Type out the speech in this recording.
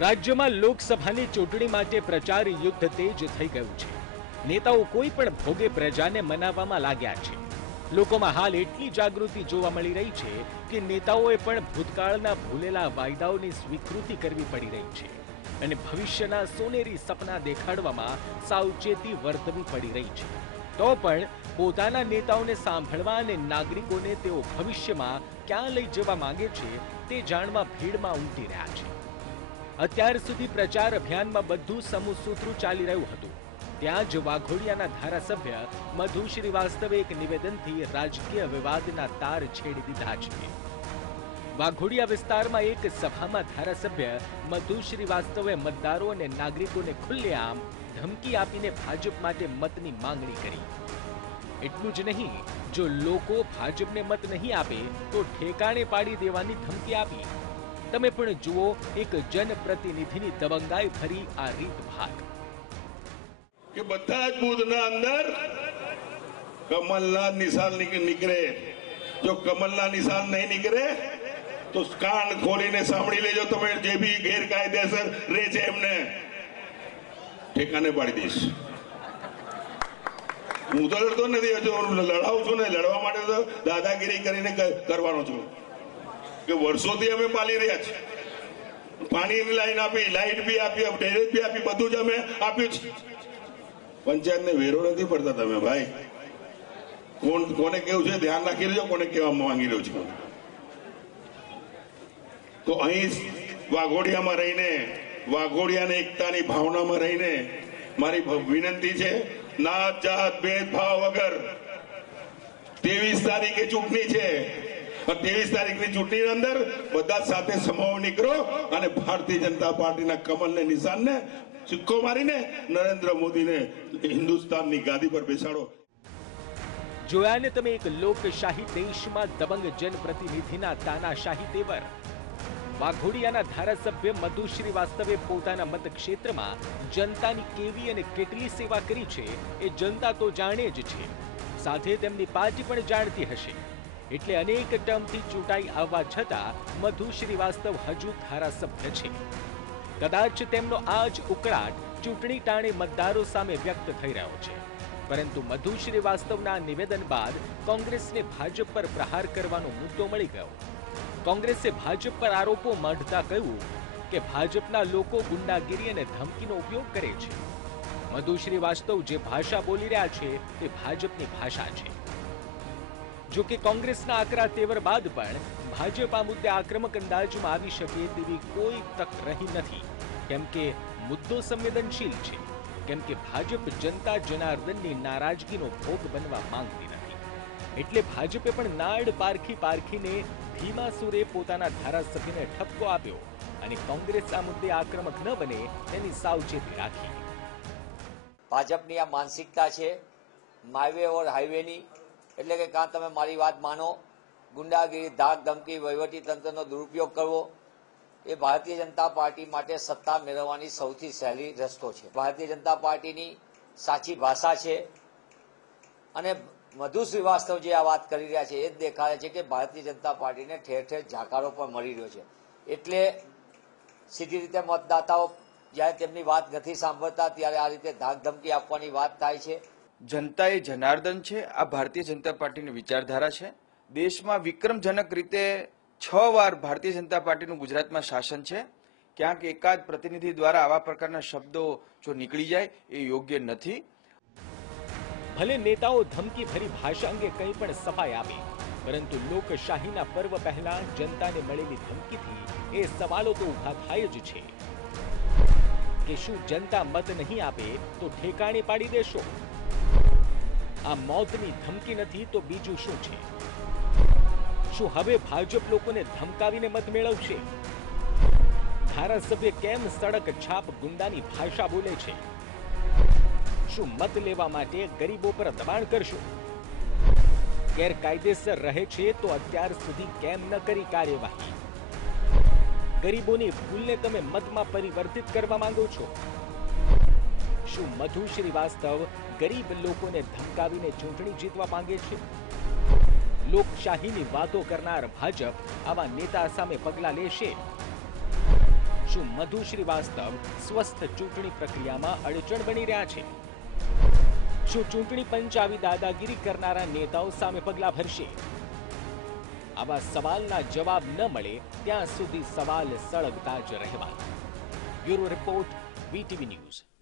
રાજ્યમાં લોકસભાની ચૂંટણી માટે પ્રચાર યુદ્ધ તેજ થઈ ગયું છે. નેતાઓ કોઈ પણ ભોગે પ્રજાને મનાવવામાં લાગ્યા છે. લોકોમાં હાલ એટલી જાગૃતિ જોવા મળી રહી છે કે નેતાઓએ પણ ભૂતકાળના ભૂલેલા વાયદાઓની સ્વીકૃતિ કરવી પડી રહી છે અને ભવિષ્યના સોનેરી સપના દેખાડવામાં સાવચેતી વર્તવી પડી રહી છે. તો પણ પોતાના નેતાઓને સાંભળવા અને નાગરિકોને તેઓ ભવિષ્યમાં ક્યાં લઈ જવા માંગે છે તે જાણવા ભીડમાં ઉમટી રહ્યા છે. અત્યાર સુધી પ્રચાર અભિયાનમાં બધું સમૂહસૂત્રું ચાલી રહ્યું હતું. ત્યાં જ વાઘોડિયાના ધારાસભ્ય મધુ શ્રીવાસ્તવે એક નિવેદનથી રાજકીય વિવાદના તાર છેડી દીધા છે. વાઘોડિયા વિસ્તારમાં એક સભામાં ધારાસભ્ય મધુ શ્રીવાસ્તવે મતદારો અને નાગરિકોને ખુલ્લેઆમ ધમકી આપીને ભાજપ માટે મતની માંગણી કરી. એટલું જ નહીં, જો લોકો ભાજપને મત નહીં આપે, તો ઠેકાણે પાડી દેવાની ધમકી આપી તમે પણ જુઓ એક જનપ્રતિનિધિની દબંગાઈ ભરી આ રીત રીતભાત કે બધા જ બુથના અંદર કમલના નિશાન નીક- નીકળે. જો કમલના નિશાન નહીં નીકળે, તો કાન ખોલીને સાંભળી લેજો તમે, જે બી ગેરકાયદેસર રહે છે એમને. ઠેકાને પાડી દઈશ. હું તો લડતો નથી, હજુ લડાવું છું ને, લડવા માટે તો દાદાગીરી કરીને કરવાનો છું. કે વર્ષોથી અમે પાલી રહ્યા છીએ. પાણીની લાઈન આપી, લાઈટ બી આપી ડેરેજ બી આપી, બધું જ અમે આપ્યું છે. પંચાયતને વેરો નથી પડતા તમે, ભાઈ. કોણ, કોને કેવું છે ધ્યાન રાખી લેજો, કોને કેવા માંગી રહ્યો છું. તો અહીં વાઘોડિયામાં રહીને, વાઘોડિયાને એકતાની ભાવનામાં રહીને મારી વિનંતી છે, નાત જાત ભેદભાવ વગર ત્રેવીસ તારીખે ચૂંટણી છે. ત્રેવીસ તારીખની ચૂંટણીની અંદર બધા સાથે સમાવ નીકળો અને ભારતીય જનતા પાર્ટીના કમલને, નિશાનને સિક્કો મારીને નરેન્દ્ર મોદીને હિન્દુસ્તાનની ગાદી પર બેસાડો. જોયા ને તમે એક લોકશાહી દેશમાં દબંગ જનપ્રતિનિધિના તાનાશાહી તેવર. વાઘોડિયાના ધારાસભ્ય મધુ શ્રીવાસ્તવે પોતાના મતક્ષેત્રમાં જનતાની કેવી અને કેટલી સેવા કરી છે એ જનતા તો જાણે જ છે. સાથે તેમની પાર્ટી પણ જાણતી હશે. એટલે અનેક ટર્મથી ચૂંટાઈ આવવા છતાં મધુ શ્રીવાસ્તવ હજુ ધારાસભ્ય છે. કદાચ તેમનો આ જ ઉકળાટ ચૂંટણી ટાણે મતદારો સામે વ્યક્ત થઈ રહ્યો છે. પરંતુ મધુ શ્રીવાસ્તવના નિવેદન બાદ કોંગ્રેસને ભાજપ પર પ્રહાર કરવાનો મુદ્દો મળી ગયો. કોંગ્રેસે ભાજપ પર આરોપો માંડતા કહ્યું કે ભાજપના લોકો ગુંડાગીરી અને ધમકીનો ઉપયોગ કરે છે. મધુ શ્રીવાસ્તવ જે ભાષા બોલી રહ્યા છે તે ભાજપની ભાષા છે. જો કે કોંગ્રેસના આકરા તેવર બાદ પણ ભાજપ મુદ્દે આક્રમક અંદાજમાં આવી શકે તેવી કોઈ તક રહી નથી. કેમ કે મુદ્દો સંવેદનશીલ છે. કેમ કે ભાજપ જનતા જનાર્દનની નારાજગીનો ભોગ બનવા માંગતી નથી. એટલે ભાજપે પણ નાડ પારખી પારખીને ધીમા સુરે પોતાના ધારાસભ્યને ઠપકો આપ્યો અને કોંગ્રેસ આ મુદ્દે આક્રમક ન બને તેની સાવચેતી રાખી. ભાજપની આ માનસિકતા છે માયવે ઓર હાઈવેની એટલે કે કાં તમે મારી વાત માનો, ગુંડાગીરી ધાક ધમકી વહીવટી તંત્રનો દુરુપયોગ કરવો, એ ભારતીય જનતા પાર્ટી માટે સત્તા મેળવવાની સૌથી સહેલી રસ્તો છે. ભારતીય જનતા પાર્ટીની સાચી ભાષા છે અને મધુ શ્રીવાસ્તવ જે આ વાત કરી રહ્યા છે એ જ દેખાડે છે કે ભારતીય જનતા પાર્ટીને ઠેર ઠેર જાકારો પણ મળી રહ્યો છે. એટલે સીધી રીતે મતદાતાઓ જ્યારે તેમની વાત નથી સાંભળતા ત્યારે આ રીતે ધાક ધમકી આપવાની વાત થાય છે. જનતા એ જનાર્દન છે. આ ભારતીય જનતા પાર્ટીની વિચારધારા છે. દેશમાં વિક્રમજનક રીતે છ વાર ભારતીય જનતા પાર્ટીનું ગુજરાતમાં શાસન છે. ક્યાંક એકાદ પ્રતિનિધિ દ્વારા આવા પ્રકારના શબ્દો જો નીકળી જાય, એ યોગ્ય નથી. ભલે નેતાઓ ધમકી ભરી ભાષા અંગે કંઈ પણ સફાઈ આપે, પરંતુ લોકશાહીના પર્વ પહેલા જનતાને મળેલી ધમકીથી એ સવાલો તો ઊભા થાય જ છે. કે શું જનતા મત નહીં આપે, તો ઠેકાણે પાડી દેશો? આ મોતની ધમકી નથી તો બીજું શું છે? શું હવે ભાજપ લોકોને ધમકાવીને મત મેળવશે? ધારાસભ્ય કેમ સડક છાપ ગુંડાની ભાષા બોલે છે? શું મત લેવા માટે ગરીબો પર દબાણ કરશો? ગેરકાયદેસર રહે છે તો અત્યાર સુધી કેમ ન કરી કાર્યવાહી? ગરીબોની ભૂલને તમે મતમાં પરિવર્તિત કરવા માંગો છો? શું મધુ શ્રીવાસ્તવ ગરીબ લોકોને ધમકાવીને ચૂંટણી જીતવા માંગે છે? લોકશાહીની વાતો કરનાર ભાજપ આવા નેતા સામે પગલા લેશે? શું મધુ શ્રીવાસ્તવ સ્વસ્થ ચૂંટણી પ્રક્રિયામાં અડચણ બની રહ્યા છે? શું ચૂંટણી પંચ આવી દાદાગીરી કરનારા નેતાઓ સામે પગલા ભરશે? આવા સવાલના જવાબ ન મળે ત્યાં સુધી સવાલ સળગતા જ રહેવા. Bureau report, VTV news.